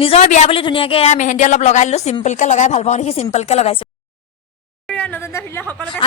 নিজৰ বিয়া বুলি ধুনীয়াকে মেহেন্দি অলপ লগাই দিলো, চিম্পলকে লগাই ভাল পাওঁ দেখি চিম্পলকে লগাইছো।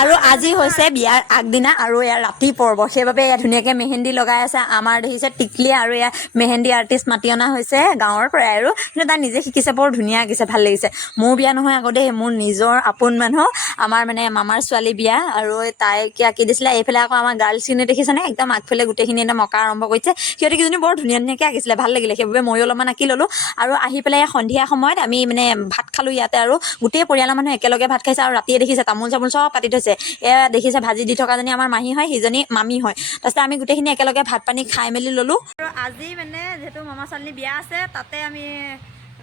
আৰু আজি হৈছে বিয়াৰ আগদিনা আৰু ইয়াৰ ৰাতি পৰ্ব, সেইবাবে এয়া ধুনীয়াকে মেহেন্দি লগাই আছে। আমাৰ দেখিছে টিকলি আৰু এয়া মেহেন্দি আৰ্টিষ্ট মাতি অনা হৈছে গাঁৱৰ পৰাই আৰু, কিন্তু তাই নিজে শিকিছে, বৰ ধুনীয়া আঁকিছে, ভাল লাগিছে। মোৰ বিয়া নহয় আকৌ দেই, মোৰ নিজৰ আপোন মানুহ, আমাৰ মানে মামাৰ ছোৱালী বিয়া, আৰু তাইকে আঁকি দিছিলে। এইফালে আকৌ আমাৰ গাৰ্লছ ইউনিট দেখিছেনে, একদম আগফালে গোটেইখিনি একদম অঁকা আৰম্ভ কৰিছে। সিহঁতে কিজনী বৰ ধুনীয়াকে আঁকিছিলে, ভাল লাগিলে, সেইবাবে ময়ো অলপমান আঁকি ললো। আৰু আহি পেলাই সন্ধিয়া সময়ত আমি মানে ভাত খালো ইয়াতে, আৰু গোটেই পৰিয়ালৰ মানুহ একেলগে ভাত খাইছে। আৰু ৰাতিয়ে দেখিছে তামোল চামোল চব পাতি থৈছে। এয়া দেখিছে ভাজি দি থকাজনী আমাৰ মাহী হয়, সিজনী মামী হয়। তাৰপিছত আমি গোটেইখিনি একেলগে ভাত পানী খাই মেলি ললো। আৰু আজি মানে যিহেতু মামা ছোৱালী বিয়া আছে, তাতে আমি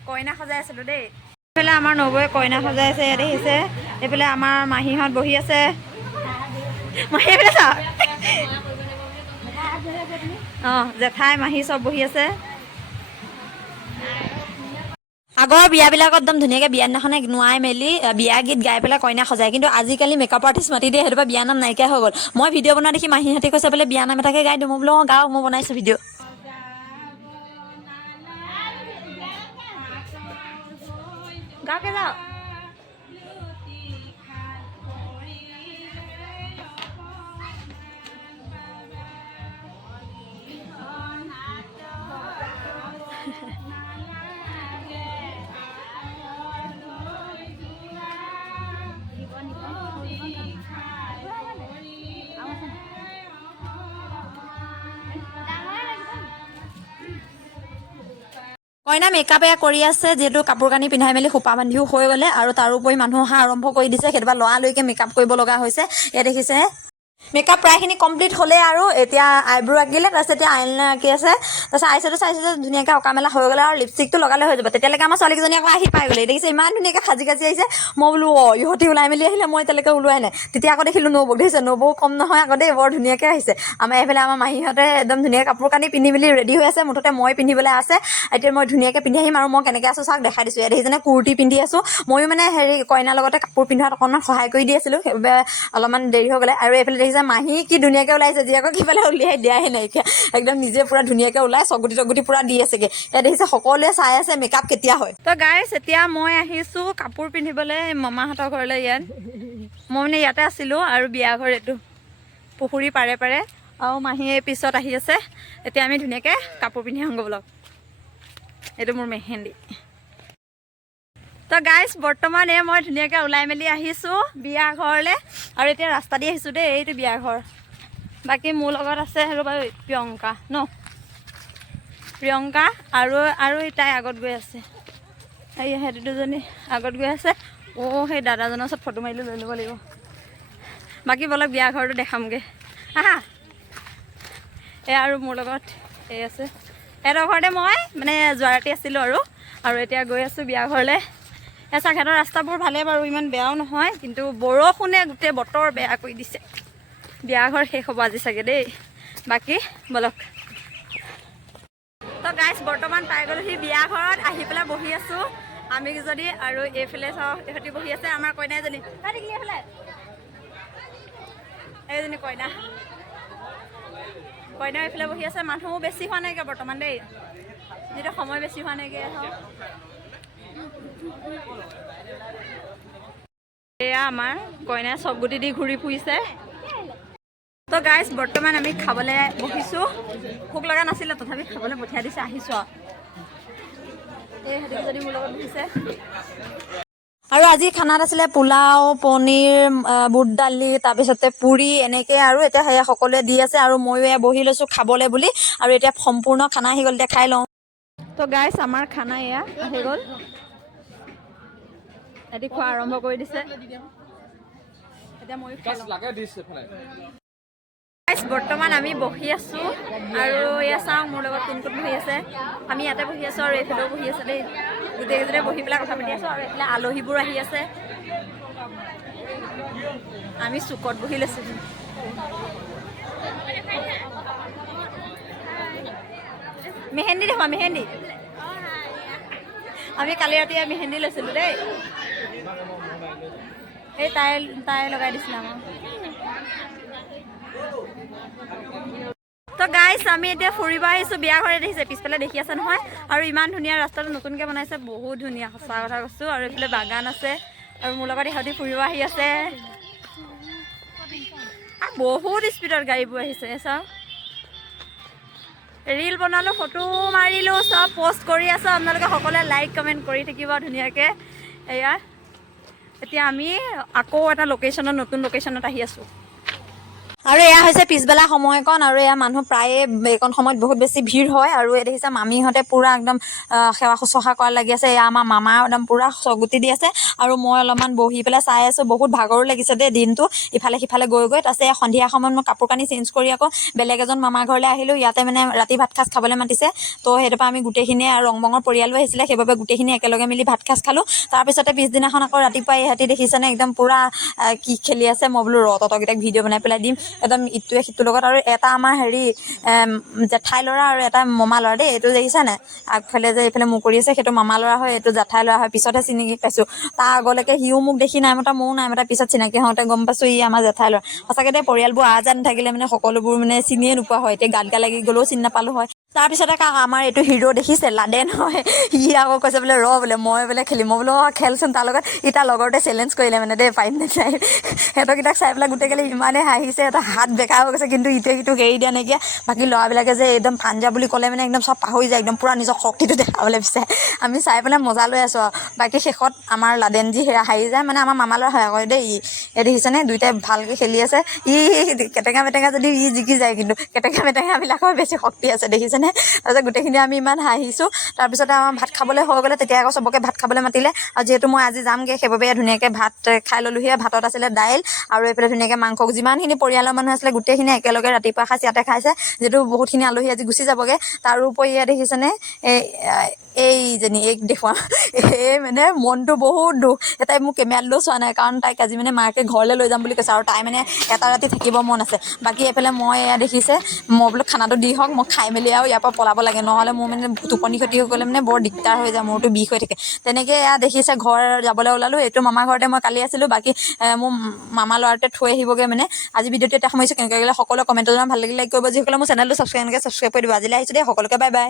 কইনা সজাই আছিলো দেই। এইফালে আমাৰ নবৌয়ে কইনা সজাই আছে, ইয়াত দেখিছে। এইফালে আমাৰ মাহীহঁত বহি আছে। মাহী এইফালে চা, জেঠাই মাহী চব বহি আছে। আগৰ বিয়াবিলাকত একদম ধুনীয়াকে বিয়া দিনাখনে নোৱাই মেলি বিয়া গীত গাই পেলাই কইনা সজায়, কিন্তু আজিকালি মেকআপ আৰ্টিষ্ট মাতি দিয়ে, সেইটো পৰা বিয়া নাম নাইকিয়া হৈ গ'ল। মই ভিডিঅ' বনোৱা দেখি মাহীহঁতে কৈছে বোলে বিয়া নাম এটাকে গাই দিওঁ, মই বোলো গাওঁ, মই বনাইছো ভিডিঅ'। গাঁৱকে যাওঁ। কইনা মেকআপ এয়া কৰি আছে, যিহেতু কাপোৰ কানি পিন্ধাই মেলি খোপা বান্ধিও হৈ গ'লে, আৰু তাৰোপৰি মানুহ অহা আৰম্ভ কৰি দিছে, সেইটোবা লৰালৰিকে মেকআপ কৰিব লগা হৈছে। এয়া দেখিছে মেকআপ প্ৰায়খিনি কমপ্লিট হ'লে, আৰু এতিয়া আইব্ৰো আঁকিলে, তাৰপিছত এতিয়া আইলাইনাৰ আঁকি আছে। তাৰপিছত আইছেটো চাইছে যে ধুনীয়াকৈ অঁকা মেলা হৈ গ'লে, আৰু লিপষ্টিকটো লগালে হৈ যাব। তেতিয়ালৈকে আমাৰ ছোৱালীকেইজনী আকৌ আহি পাই গ'লে, দেখিছে ইমান ধুনীয়াকৈ সাজি কাজি আহিছে। মই বোলো ইহঁতি ওলাই মেলি আহিলে, মই এতিয়ালৈকে ওলোৱাই নাই। তেতিয়া আকৌ দেখিলোঁ নবৌক, দেখিছে নবৌ কম নহয় আকৌ দেই, বৰ ধুনীয়াকৈ আহিছে। আমাৰ এইফালে আমাৰ মাহীহঁতে একদম ধুনীয়াকৈ কাপোৰ কানি পিন্ধি মেলি ৰেডি হৈ আছে, মুঠতে মই পিন্ধিবলৈ আছে। এতিয়া মই ধুনীয়াকৈ পিন্ধি আহিম, আৰু মই কেনেকৈ আছোঁ চাওক, দেখাই দিছোঁ। ইয়াত দেখিছেনে কুৰ্তি পিন্ধি আছোঁ। ময়ো মানে কইনাৰ লগতে কাপোৰ পিন্ধাত অকণমান সহায় কৰি দি আছিলোঁ, সেইবাবে অলপমান দেৰি হৈ গ'লে। আৰু এইফালে দেখিছে মাহী কি ধুনীয়াকৈ ওলাইছে, যি আকৌ সিফালে উলিয়াই দিয়াহে নাইকিয়া, একদম নিজে পুৰা ধুনীয়াকৈ ওলাই চগুটি তগুটি পুৰা দি আছেগে। ইয়াত দেখিছে সকলোৱে চাই আছে মেকআপ কেতিয়া হয়। তো গাইছ, এতিয়া মই আহিছোঁ কাপোৰ পিন্ধিবলৈ মামাহঁতৰ ঘৰলৈ। ইয়াত মই মানে ইয়াতে আছিলোঁ, আৰু বিয়া ঘৰ এইটো পুখুৰী পাৰে পাৰে, আৰু মাহীয়ে পিছত আহি আছে। এতিয়া আমি ধুনীয়াকৈ কাপোৰ পিন্ধি আহোঁগৈ ব'লক। এইটো মোৰ মেহেন্দি। তো গাইছ, বৰ্তমান মই ধুনীয়াকৈ ওলাই মেলি আহিছোঁ বিয়া ঘৰলৈ, আৰু এতিয়া ৰাস্তা দি আহিছোঁ দেই, এইটো বিয়া ঘৰ। বাকী মোৰ লগত আছে ৰ'বা প্ৰিয়ংকা ন, প্ৰিয়ংকা আৰু তাই আগত গৈ আছে, এই সিহঁতি দুজনী আগত গৈ আছে। সেই দাদাজনৰ ওচৰত ফটো মাৰিলোঁ, লৈ ল'ব লাগিব। বাকী বলক বিয়া ঘৰটো দেখামগৈ, আহা। আৰু মোৰ লগত আছে, সিহঁতৰ ঘৰতে মই মানে যোৱা ৰাতি আছিলোঁ, আৰু এতিয়া গৈ আছোঁ বিয়া ঘৰলৈ। চাঘাটৰ ৰাস্তাবোৰ ভালেই বাৰু, ইমান বেয়াও নহয়, কিন্তু বৰষুণে গোটেই বতৰ বেয়া কৰি দিছে। বিয়া ঘৰ শেষ হ'ব আজি চাগে দেই। বাকী বলক। তো গাইছ, বৰ্তমান পাই গ'লোহি বিয়া ঘৰত, আহি পেলাই বহি আছোঁ আমি যদি, আৰু এইফালে চাওঁ ইহঁতি বহি আছে আমাৰ কইনা এজনী, এইফালে এইজনী কইনা এইফালে বহি আছে। মানুহ বেছি হোৱা নাইকিয়া বৰ্তমান দেই, যিটো সময় বেছি হোৱা নাইকিয়া। এয়া আমাৰ কইনাই চবগুটি দি ঘূৰি ফুৰিছে। তো গাইছ, বৰ্তমান আমি খাবলৈ বহিছোঁ। ভোক লগা নাছিলে, তথাপি খাবলৈ পঠিয়াই দিছে, আহিছোঁ আৰু সিহঁতি যদি মোৰ লগত বহিছে। আৰু আজি খানাত আছিলে পোলাও, পনীৰ, বুট দালি, তাৰপিছতে পুৰি, এনেকৈ আৰু এতিয়া সেয়া সকলোৱে দি আছে, আৰু ময়ো এয়া বহি লৈছোঁ খাবলৈ বুলি। আৰু এতিয়া সম্পূৰ্ণ খানা আহি গ'ল, এতিয়া খাই লওঁ। তো গাইছ, আমাৰ খানা এয়া আহি গ'ল, সিহঁতি খোৱা আৰম্ভ কৰি দিছে। এতিয়া ময়ো খাই লওঁ। বৰ্তমান আমি বহি আছোঁ, আৰু এয়া চাওঁ মোৰ লগত কোন কোন বহি আছে। আমি ইয়াতে বহি আছোঁ, আৰু এইফালেও বহি আছে দেই, গোটেইকেইজনে বহি পেলাই কথা পাতি আছোঁ। আৰু এইফালে আলহীবোৰ আহি আছে, আমি চুকত বহি লৈছোঁ। মেহেন্দি দেখুৱা, মেহেন্দি আমি কালি ৰাতি মেহেন্দি লৈছিলোঁ দেই, এই তাই লগাই দিছিলে আমাক। তো গাইছ আমি এতিয়া ফুৰিব আহিছোঁ বিয়া ঘৰে দেখিছে পিছফালে দেখি আছে নহয় আৰু ইমান ধুনীয়া ৰাস্তাটো নতুনকৈ বনাইছে বহুত ধুনীয়া সঁচা কথা কৈছোঁ আৰু এইফালে বাগান আছে আৰু মোৰ লগত ইহঁতি ফুৰিব আহি আছে বহুত স্পীডত গাড়ীবোৰ আহিছে চাওক ৰীল বনালোঁ ফটো মাৰিলোঁ চব পষ্ট কৰি আছোঁ আপোনালোকে সকলোৱে লাইক কমেণ্ট কৰি থাকিব ধুনীয়াকৈ এয়া এতিয়া আমি আকৌ এটা লোকেশ্যনত নতুন লোকেশ্যনত আহি আছোঁ আৰু এয়া হৈছে পিছবেলা সময়কণ আৰু এয়া মানুহ প্ৰায়ে এইকণ সময়ত বহুত বেছি ভিৰ হয় আৰু এই দেখিছে মামীহঁতে পূৰা একদম সেৱা শুশ্ৰূষা কৰা লাগি আছে এয়া আমাৰ মামা একদম পূৰা চগুটি দি আছে আৰু মই অলপমান বহি পেলাই চাই আছোঁ বহুত ভাগৰো লাগিছে দেই দিনটো ইফালে সিফালে গৈ তাৰপিছত সন্ধিয়া সময়ত মই কাপোৰ কানি চেঞ্জ কৰি আকৌ বেলেগ এজন মামাৰ ঘৰলৈ আহিলোঁ ইয়াতে মানে ৰাতি ভাত সাজ খাবলৈ মাতিছে তো সেইটোৰ পৰা আমি গোটেইখিনিয়ে ৰংবঙৰ পৰিয়ালো আহিছিলে সেইবাবে গোটেইখিনি একেলগে মিলি ভাত সাজ খালোঁ তাৰপিছতে পিছদিনাখন আকৌ ৰাতিপুৱা ইহঁতি দেখিছেনে একদম পূৰা কি খেলি আছে মই বোলো তহঁতকেইটাক ভিডিঅ' বনাই পেলাই দিম একদম ইটোৱে সিটোৰ লগত আৰু এটা আমাৰ হেৰি জেঠাই ল'ৰা আৰু এটা মামা ল'ৰা দেই এইটো দেখিছেনে আগফালে যে এইফালে মোৰ কৰি আছে সেইটো মামা ল'ৰা হয় এইটো জেঠাই ল'ৰা হয় পিছতহে চিনাকি পাইছোঁ তাৰ আগলৈকে সিও মোক দেখি নাই মতা ময়ো নাই মতা পিছত চিনাকি হওঁতে গম পাইছোঁ ই আমাৰ জেঠাই ল'ৰা সঁচাকৈ দেই পৰিয়ালবোৰ আহ-যাহ নাথাকিলে মানে সকলোবোৰ মানে চিনিয়ে নোপোৱা হয় এতিয়া গাত লাগি গ'লেও চিনি নাপালোঁ হয় তাৰপিছতে আমাৰ এইটো হিৰ' দেখিছে লাডেন হয় সি আকৌ কৈছে বোলে বোলে মই বোলে খেলিম মই বোলো খেলচোন তাৰ লগত ই তাৰ লগৰতে চেলেঞ্জ কৰিলে মানে দেই পাৰিম নে নাই সিহঁতকেইটাক চাই পেলাই গোটেইকেইটা ইমানেই হাঁহিছে এটা হাত বেকা হৈ গৈছে কিন্তু ইটোৱে সিটোক এৰি দিয়া নাইকিয়া বাকী ল'ৰাবিলাকে যে একদম পাঞ্জা বুলি ক'লে মানে একদম চব পাহৰি যায় একদম পূৰা নিজৰ শক্তিটো দেখাবলৈ বিচাৰে আমি চাই পেলাই মজা লৈ আছোঁ আৰু বাকী শেষত আমাৰ লাডেনজি হাৰি যায় মানে আমাৰ মামা ল'ৰা হয় আকৌ দেই এই দেখিছেনে দুইটাই ভালকৈ খেলি আছে ই কেটেঙা মেটেঙা যদি ই জিকি যায় কিন্তু কেটেঙা মেটেঙাবিলাকৰ বেছি শক্তি আছে দেখিছেনে তাৰপিছত গোটেইখিনি আমি ইমান হাঁহিছোঁ তাৰপিছতে আমাৰ ভাত খাবলৈ হৈ গ'লে তেতিয়া আকৌ চবকে ভাত খাবলৈ মাতিলে আৰু যিহেতু মই আজি যামগৈ সেইবাবে ধুনীয়াকৈ ভাত খাই ল'লোহি ভাতত আছিলে দাইল আৰু এইফালে ধুনীয়াকৈ মাংস যিমানখিনি পৰিয়ালৰ মানুহ আছিলে গোটেইখিনি একেলগে ৰাতিপুৱা সাঁজ ইয়াতে খাইছে যিহেতু বহুতখিনি আলহী আজি গুচি যাবগৈ তাৰোপৰি ইয়াত দেখিছেনে এইজনী এইক দেখুৱা এই মানে মনটো বহুত দুখ তাই মোক কেমেৰালৈও চোৱা নাই কাৰণ তাইক আজি মানে মাকে ঘৰলৈ লৈ যাম বুলি কৈছে আৰু তাই মানে এটা ৰাতি থাকিব মন আছে বাকী এইফালে মই এয়া দেখিছে মই বোলো খানাটো দি হওক মই খাই মেলি আৰু ইয়াৰ পৰা পলাব লাগে নহ'লে মোৰ মানে টোপনি ক্ষতি হৈ গ'লে মানে বৰ দিগদাৰ হৈ যায় মোৰতো বিষ হৈ থাকে তেনেকৈ এয়া দেখিছে ঘৰ যাবলৈ ওলালোঁ এইটো মামাৰ ঘৰতে মই কালি আছিলোঁ বাকী মোৰ মামা ল'ৰাটোৱে থৈ আহিবগৈ মানে আজি ভিডিঅ'টো এটা সময়ছোঁ কেনেকৈ লাগিলে সকলোৱে কমেণ্টত জনাই ভাল লাগিলে লাইক কৰিব যিসকলে মোৰ চেনেলটো ছাবস্ক্ৰাইব কৰি দিব আজিলৈ আহিছোঁ দেই সকলোকে বাই বাই